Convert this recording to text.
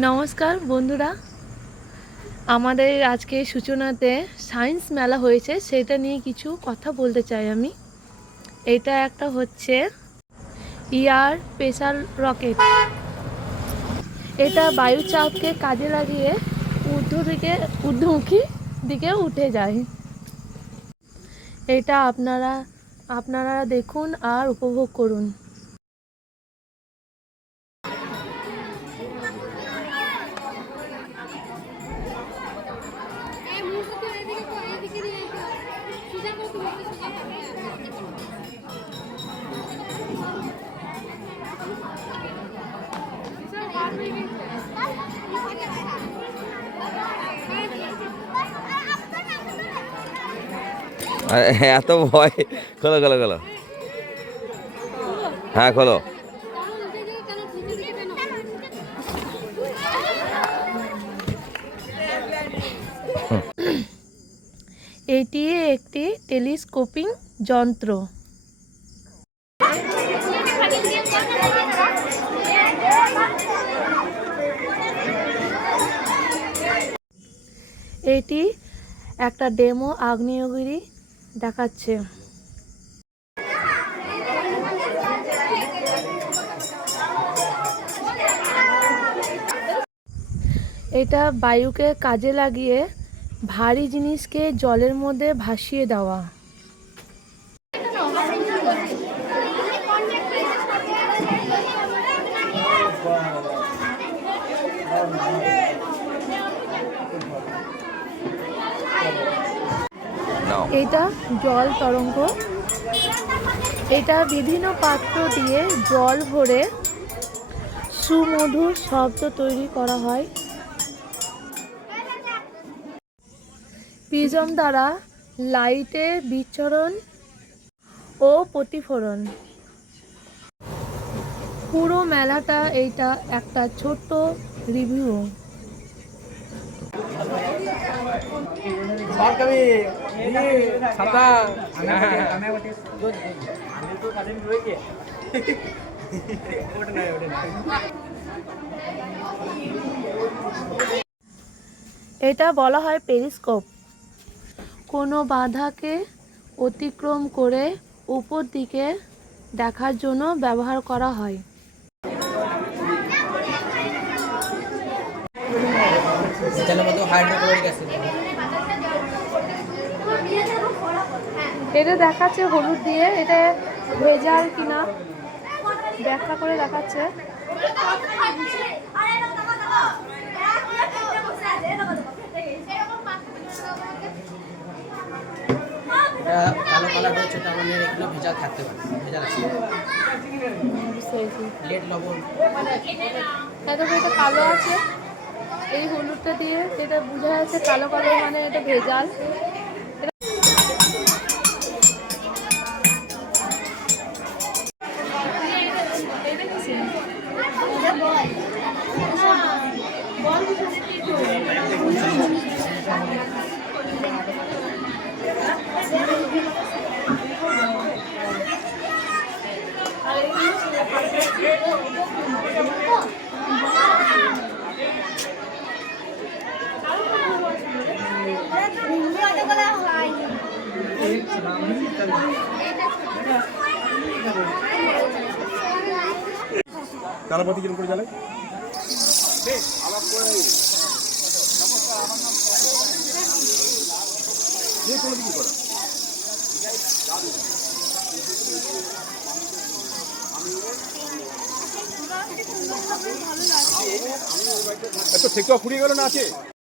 নমস্কার বন্ধুরা, আমাদের আজকে সূচনাতে সায়েন্স মেলা হয়েছে, সেটা নিয়ে কিছু কথা বলতে চাই আমি। এটা একটা হচ্ছে এয়ার প্রেসার রকেট। এটা বায়ুচাপকে কাজে লাগিয়ে ঊর্ধ্বমুখী দিকে উঠে যায়। এটা আপনারা দেখুন আর উপভোগ করুন। এত ভয়। খোলো খোলো খোলো, হ্যাঁ খোলো। এটি একটি টেলিস্কোপিং যন্ত্র। এটি একটা ডেমো আগ্নেয়গিরি দেখাচ্ছে। এটা বায়ুকে কাজে লাগিয়ে ভারী জিনিসকে জলের মধ্যে ভাসিয়ে দেওয়া। এটা জল তরঙ্গ। এটা বিভিন্ন পাত্র দিয়ে জল ভরে সুমধুর শব্দ তৈরি করা হয়। প্রিজম দ্বারা লাইটের বিচ্ছুরণ ও প্রতিফলন। পুরো মেলাটা এইটা একটা ছোট্ট রিভিউ। এটা বলা হয় পেরিস্কোপ। কোনো বাধাকে অতিক্রম করে উপর দিকে দেখার জন্য ব্যবহার করা হয়। এটা দেখাচ্ছে হলুদ দিয়ে, এটা ভেজাল কিনা ব্যাখ্যা করে দেখাচ্ছে। কালো কালার হচ্ছে, তার মানে এগুলো ভেজাল থাকতে পারে, ভেজাল আছে। লেট লবণ, এটা কালো আছে, এই হলুদটা দিয়ে যেটা বোঝা যাচ্ছে কালো কালো, মানে এটা ভেজাল। তারাপতি কিরকম করে জ্বালায়? যে কোনো দিকে করা এত ঠেকুয়া ফুরিয়ে গেল না আছে।